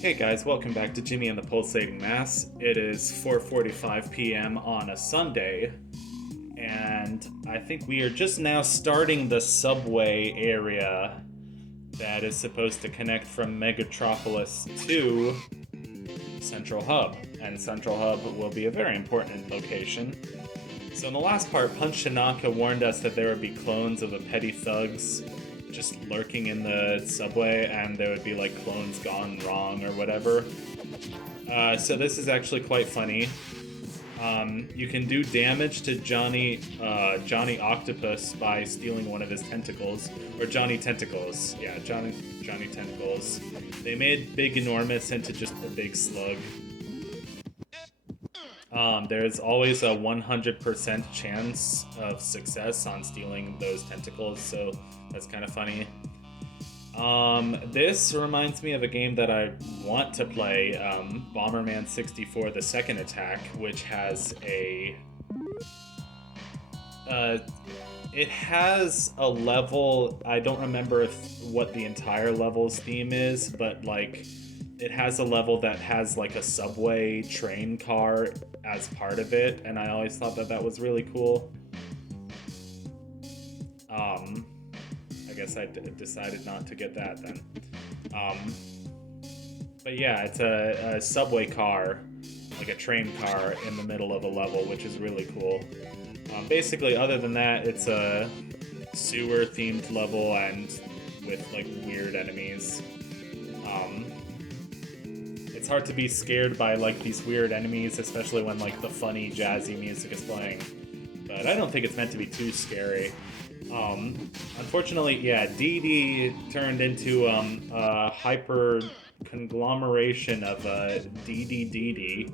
Hey guys, welcome back to Jimmy and the Pulsating Mass. It is 4:45 p.m. on a Sunday, and I think we are just now starting the subway area that is supposed to connect from Megatropolis to Central Hub, and Central Hub will be a very important location. So in the last part, Punch Tanaka warned us that there would be clones of the petty thugs just lurking in the subway, and there would be like clones gone wrong or whatever. So this is actually quite funny. You can do damage to Johnny Octopus by stealing one of his tentacles, or Johnny Tentacles. Yeah, Johnny Tentacles. They made Big Enormous into just a big slug. There's always a 100% chance of success on stealing those tentacles, so that's kind of funny. This reminds me of a game that I want to play, Bomberman 64: The Second Attack, which has it has a level. I don't remember what the entire level's theme is, but like it has a level that has like a subway train car as part of it, and I always thought that was really cool. I guess I decided not to get that then. But yeah, it's a subway car, like a train car in the middle of a level, which is really cool. Basically, other than that, it's a sewer-themed level and with like weird enemies. It's hard to be scared by like these weird enemies, especially when like the funny jazzy music is playing. But I don't think it's meant to be too scary. Unfortunately, yeah, DD turned into a hyper conglomeration of DDDD,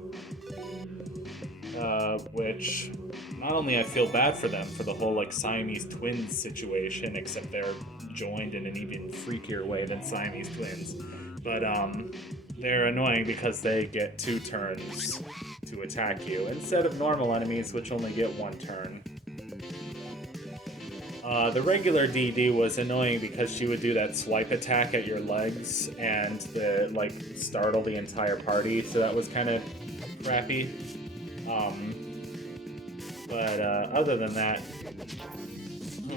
which not only I feel bad for them for the whole like Siamese twins situation, except they're joined in an even freakier way than Siamese twins, but they're annoying because they get 2 turns to attack you instead of normal enemies, which only get 1 turn. The regular DD was annoying because she would do that swipe attack at your legs and like startle the entire party, so that was kind of crappy. But other than that,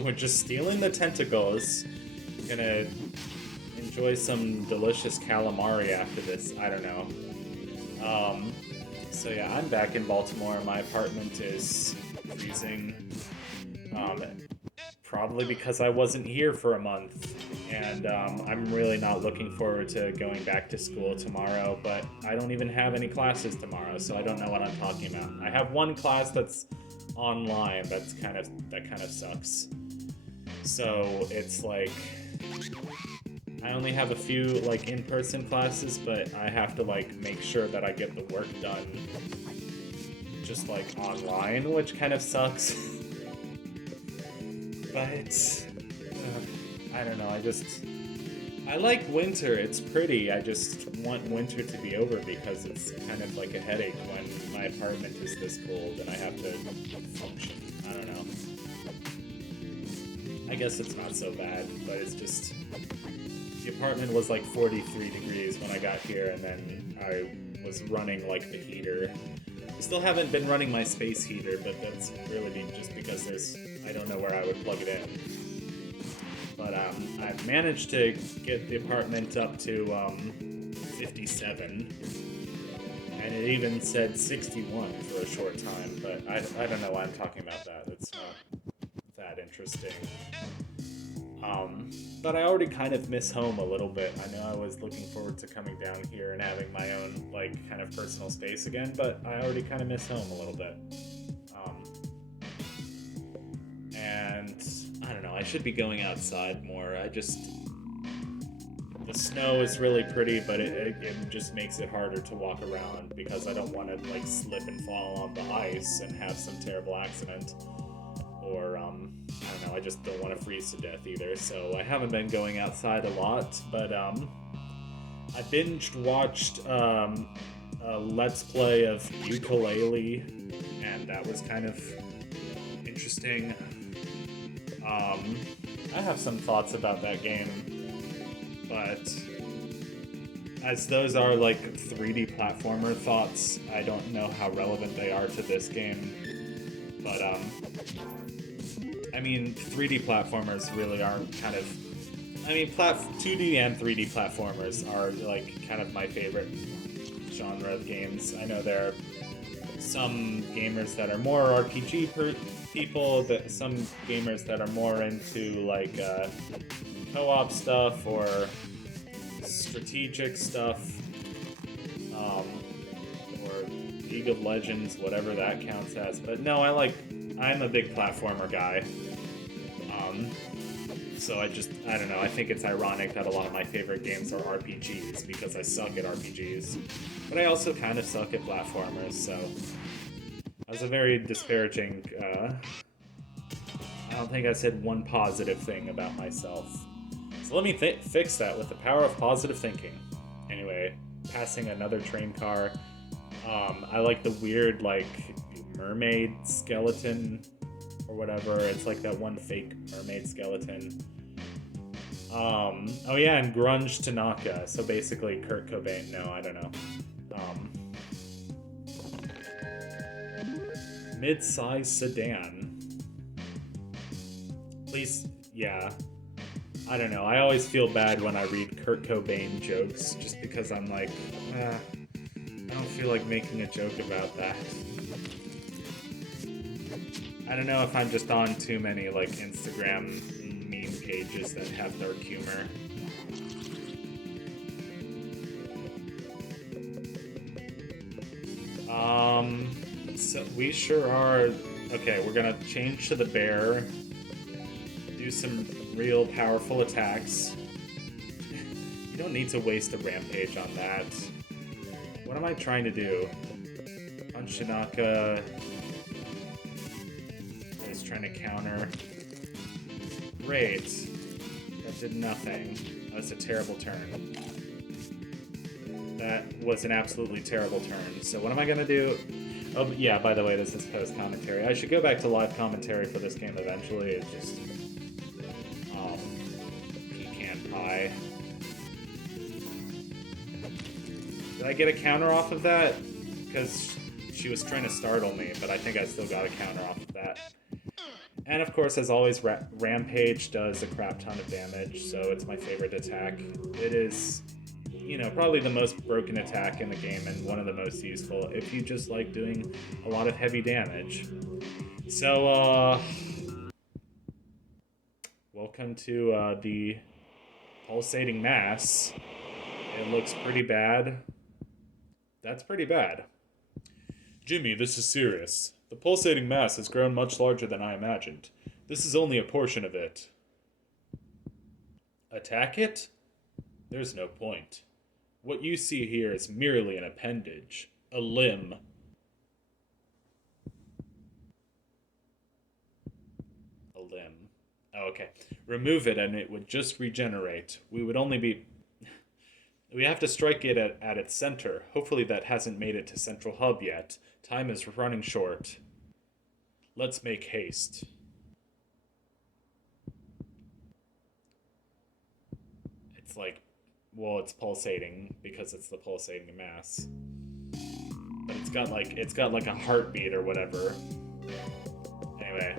we're just stealing the tentacles. Gonna enjoy some delicious calamari after this. I don't know. So yeah, I'm back in Baltimore. My apartment is freezing. Probably because I wasn't here for a month, and I'm really not looking forward to going back to school tomorrow, but I don't even have any classes tomorrow, so I don't know what I'm talking about. I have one class that's online, that kind of sucks. So it's like I only have a few like in-person classes, but I have to like make sure that I get the work done just like online, which kind of sucks. But I don't know, I like winter, it's pretty. I just want winter to be over because it's kind of like a headache when my apartment is this cold and I have to function. I don't know. I guess it's not so bad, but it's just the apartment was like 43 degrees when I got here, and then I was running like the heater. I still haven't been running my space heater, but that's really just because I don't know where I would plug it in. But I've managed to get the apartment up to 57, and it even said 61 for a short time, but I don't know why I'm talking about that. It's not that interesting. But I already kind of miss home a little bit. I know I was looking forward to coming down here and having my own, like, kind of personal space again, but I already kind of miss home a little bit. And I don't know, I should be going outside more. The snow is really pretty, but it just makes it harder to walk around because I don't want to, like, slip and fall on the ice and have some terrible accident. Or, I don't know, I just don't want to freeze to death either, so I haven't been going outside a lot, but, I binge watched, a Let's Play of Ukulele, and that was kind of interesting. I have some thoughts about that game, but as those are like 3D platformer thoughts, I don't know how relevant they are to this game. But, I mean, 3D platformers really aren't kind of... I mean, 2D and 3D platformers are, like, kind of my favorite genre of games. I know there are some gamers that are more RPG people, some gamers that are more into, like, co-op stuff or strategic stuff, or League of Legends, whatever that counts as. But no, I'm a big platformer guy. So I don't know, I think it's ironic that a lot of my favorite games are RPGs, because I suck at RPGs. But I also kind of suck at platformers, so... That was a very disparaging, I don't think I said one positive thing about myself. So let me fix that with the power of positive thinking. Anyway, passing another train car. I like the weird, like, mermaid skeleton or whatever. It's like that one fake mermaid skeleton. Oh yeah, and Grunge Tanaka. So basically Kurt Cobain. No, I don't know. Mid-size sedan. Please, yeah. I don't know. I always feel bad when I read Kurt Cobain jokes, just because I'm like, I don't feel like making a joke about that. I don't know if I'm just on too many, like, Instagram meme pages that have dark humor. So we sure are... Okay, we're gonna change to the bear. Do some real powerful attacks. You don't need to waste a rampage on that. What am I trying to do? Punch Tanaka. I was trying to counter. Great. That did nothing. That was a terrible turn. That was an absolutely terrible turn. So what am I gonna do? Oh, yeah, by the way, this is post-commentary. I should go back to live commentary for this game eventually. It's just... pecan pie. Did I get a counter off of that? Because she was trying to startle me, but I think I still got a counter off of that. And of course, as always, Rampage does a crap ton of damage, so it's my favorite attack. It is... you know, probably the most broken attack in the game and one of the most useful if you just like doing a lot of heavy damage. So, welcome to, the Pulsating Mass. It looks pretty bad. That's pretty bad. Jimmy, this is serious. The Pulsating Mass has grown much larger than I imagined. This is only a portion of it. Attack it? There's no point. What you see here is merely an appendage, a limb. A limb. Oh, okay. Remove it and it would just regenerate. We would only be... We have to strike it at its center. Hopefully that hasn't made it to Central Hub yet. Time is running short. Let's make haste. It's like... Well, it's pulsating because it's the pulsating mass. But it's got like a heartbeat or whatever. Anyway,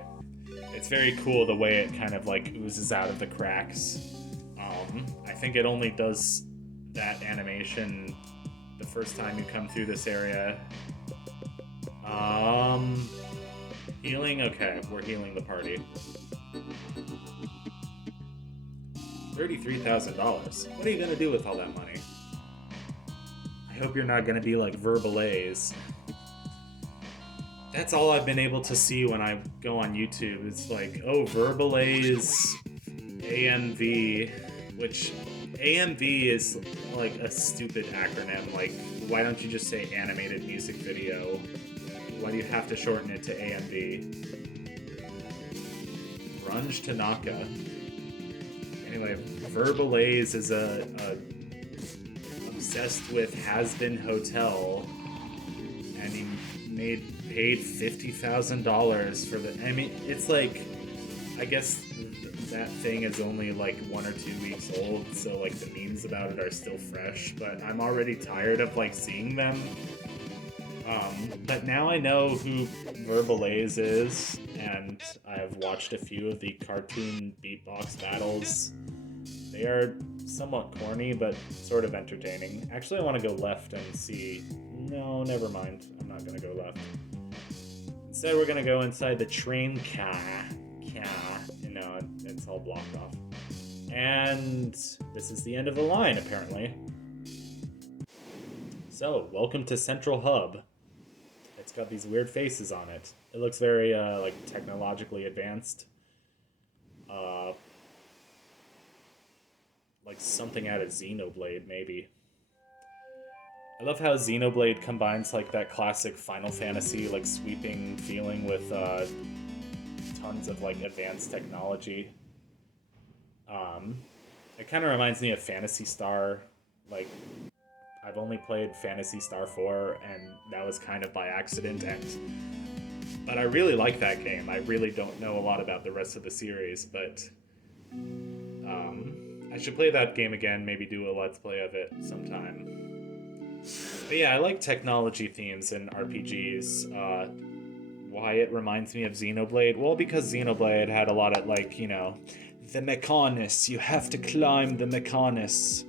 it's very cool the way it kind of like oozes out of the cracks. I think it only does that animation the first time you come through this area. Healing? Okay, we're healing the party. $33,000. What are you gonna do with all that money? I hope you're not gonna be like Verbalays. That's all I've been able to see when I go on YouTube. It's like, oh, Verbalays AMV, which AMV is like a stupid acronym. Like, why don't you just say animated music video? Why do you have to shorten it to AMV? Grunge Tanaka. Anyway, Verbalays is a obsessed with Has-Been Hotel, and he paid $50,000 for the... I mean, it's like, I guess that thing is only like 1 or 2 weeks old, so like the memes about it are still fresh, but I'm already tired of like seeing them. But now I know who Verbalaze is, and I've watched a few of the cartoon beatbox battles. They are somewhat corny, but sort of entertaining. Actually, I want to go left and see. No, never mind. I'm not going to go left. Instead, we're going to go inside the train car. You know, it's all blocked off. And this is the end of the line, apparently. So, welcome to Central Hub. It's got these weird faces on it. It looks very, like, technologically advanced. Like something out of Xenoblade, maybe. I love how Xenoblade combines, like, that classic Final Fantasy, like, sweeping feeling with, tons of, like, advanced technology. It kind of reminds me of Phantasy Star. Like, I've only played Phantasy Star 4, and that was kind of by accident, but I really like that game. I really don't know a lot about the rest of the series, but I should play that game again, maybe do a Let's Play of it sometime. But yeah, I like technology themes in RPGs. Why it reminds me of Xenoblade? Well, because Xenoblade had a lot of, like, you know, the Mechanis. You have to climb the Mechanis.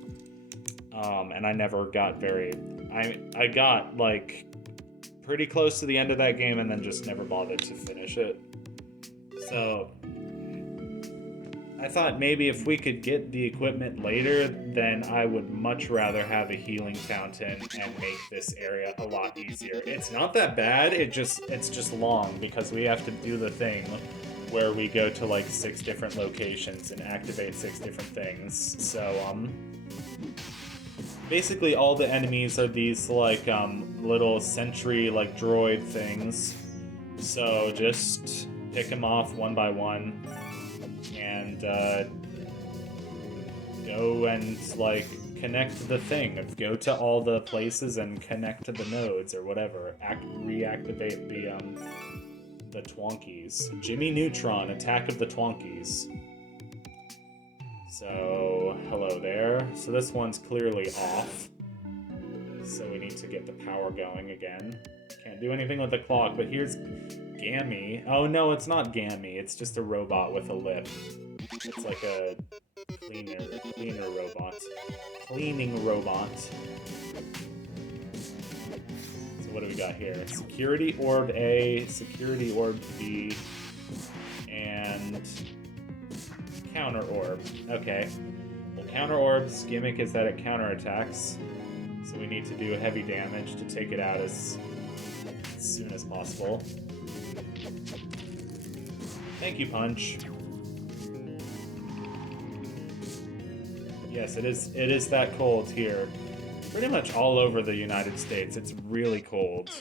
And I never got very... I got, like, pretty close to the end of that game and then just never bothered to finish it. So... I thought maybe if we could get the equipment later, then I would much rather have a healing fountain and make this area a lot easier. It's not that bad, it's just long, because we have to do the thing where we go to like 6 different locations and activate 6 different things. So, basically all the enemies are these like little sentry like droid things. So just pick them off one by one. And go and like connect the thing. Go to all the places and connect to the nodes or whatever. Reactivate the Twonkies. Jimmy Neutron, Attack of the Twonkies. So hello there. So this one's clearly off. So we need to get the power going again. Can't do anything with the clock, but here's Gammy. Oh no, it's not Gammy. It's just a robot with a lip. It's like a cleaner robot. Cleaning robot. So what do we got here? Security Orb A, Security Orb B, and Counter Orb. Okay. Well, Counter Orb's gimmick is that it counterattacks. So we need to do heavy damage to take it out as soon as possible. Thank you, Punch. Yes, it is that cold here. Pretty much all over the United States, it's really cold.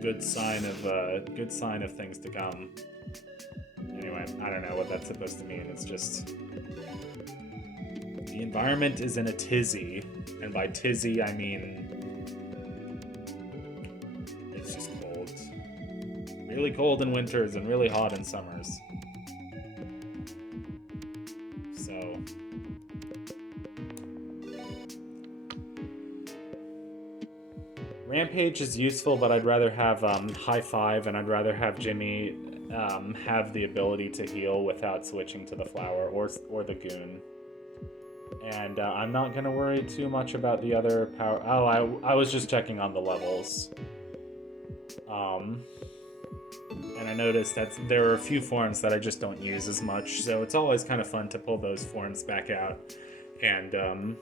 Good sign of things to come. Anyway, I don't know what that's supposed to mean. It's just the environment is in a tizzy, and by tizzy I mean it's just cold. Really cold in winters and really hot in summers. So Rampage is useful, but I'd rather have High Five, and I'd rather have Jimmy have the ability to heal without switching to the flower or the goon. And I'm not going to worry too much about the other power... Oh, I was just checking on the levels. And I noticed that there are a few forms that I just don't use as much, so it's always kind of fun to pull those forms back out and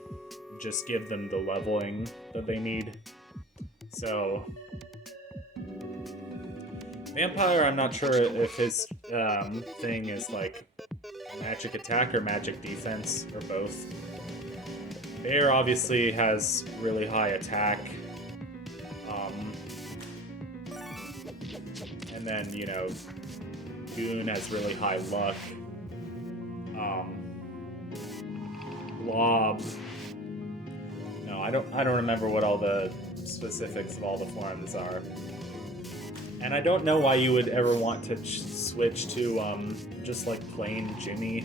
just give them the leveling that they need. So... Vampire, I'm not sure if his thing is like magic attack or magic defense, or both. Bear obviously has really high attack. And then, you know, Goon has really high luck. Blob. No, I don't remember what all the specifics of all the forms are. And I don't know why you would ever want to switch to just like plain Jimmy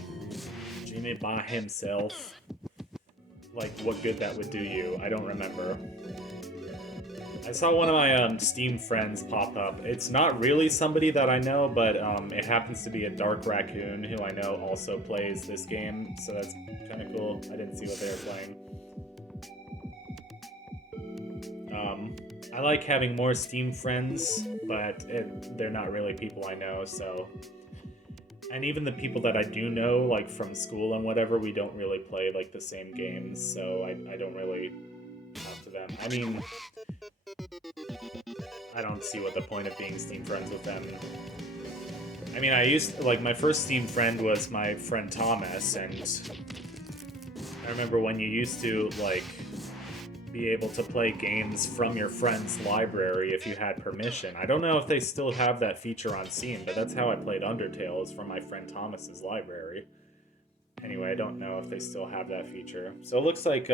by himself. Like what good that would do you, I don't remember. I saw one of my Steam friends pop up. It's not really somebody that I know, but it happens to be a Dark Raccoon who I know also plays this game, so that's kind of cool. I didn't see what they were playing. I like having more Steam friends, but they're not really people I know, so... And even the people that I do know, like from school and whatever, we don't really play like the same games, so I don't really talk to them. I mean, I don't see what the point of being Steam friends with them. I mean, my first Steam friend was my friend Thomas, and I remember when you used to, like, be able to play games from your friend's library if you had permission. I don't know if they still have that feature on Steam, but that's how I played Undertale, is from my friend Thomas's library. Anyway, I don't know if they still have that feature. So it looks like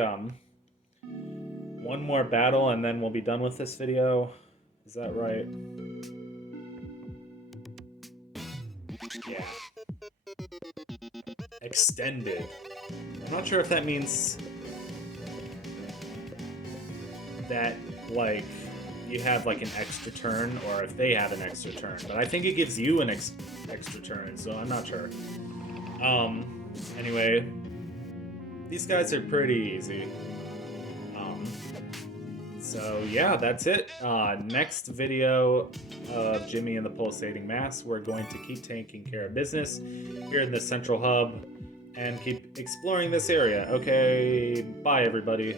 one more battle and then we'll be done with this video. Is that right? Yeah. Extended. I'm not sure if that means that, like, you have, like, an extra turn, or if they have an extra turn. But I think it gives you an extra turn, so I'm not sure. Anyway, these guys are pretty easy. So, yeah, that's it. Next video of Jimmy and the Pulsating Mass, we're going to keep taking care of business here in the Central Hub and keep exploring this area. Okay, bye, everybody.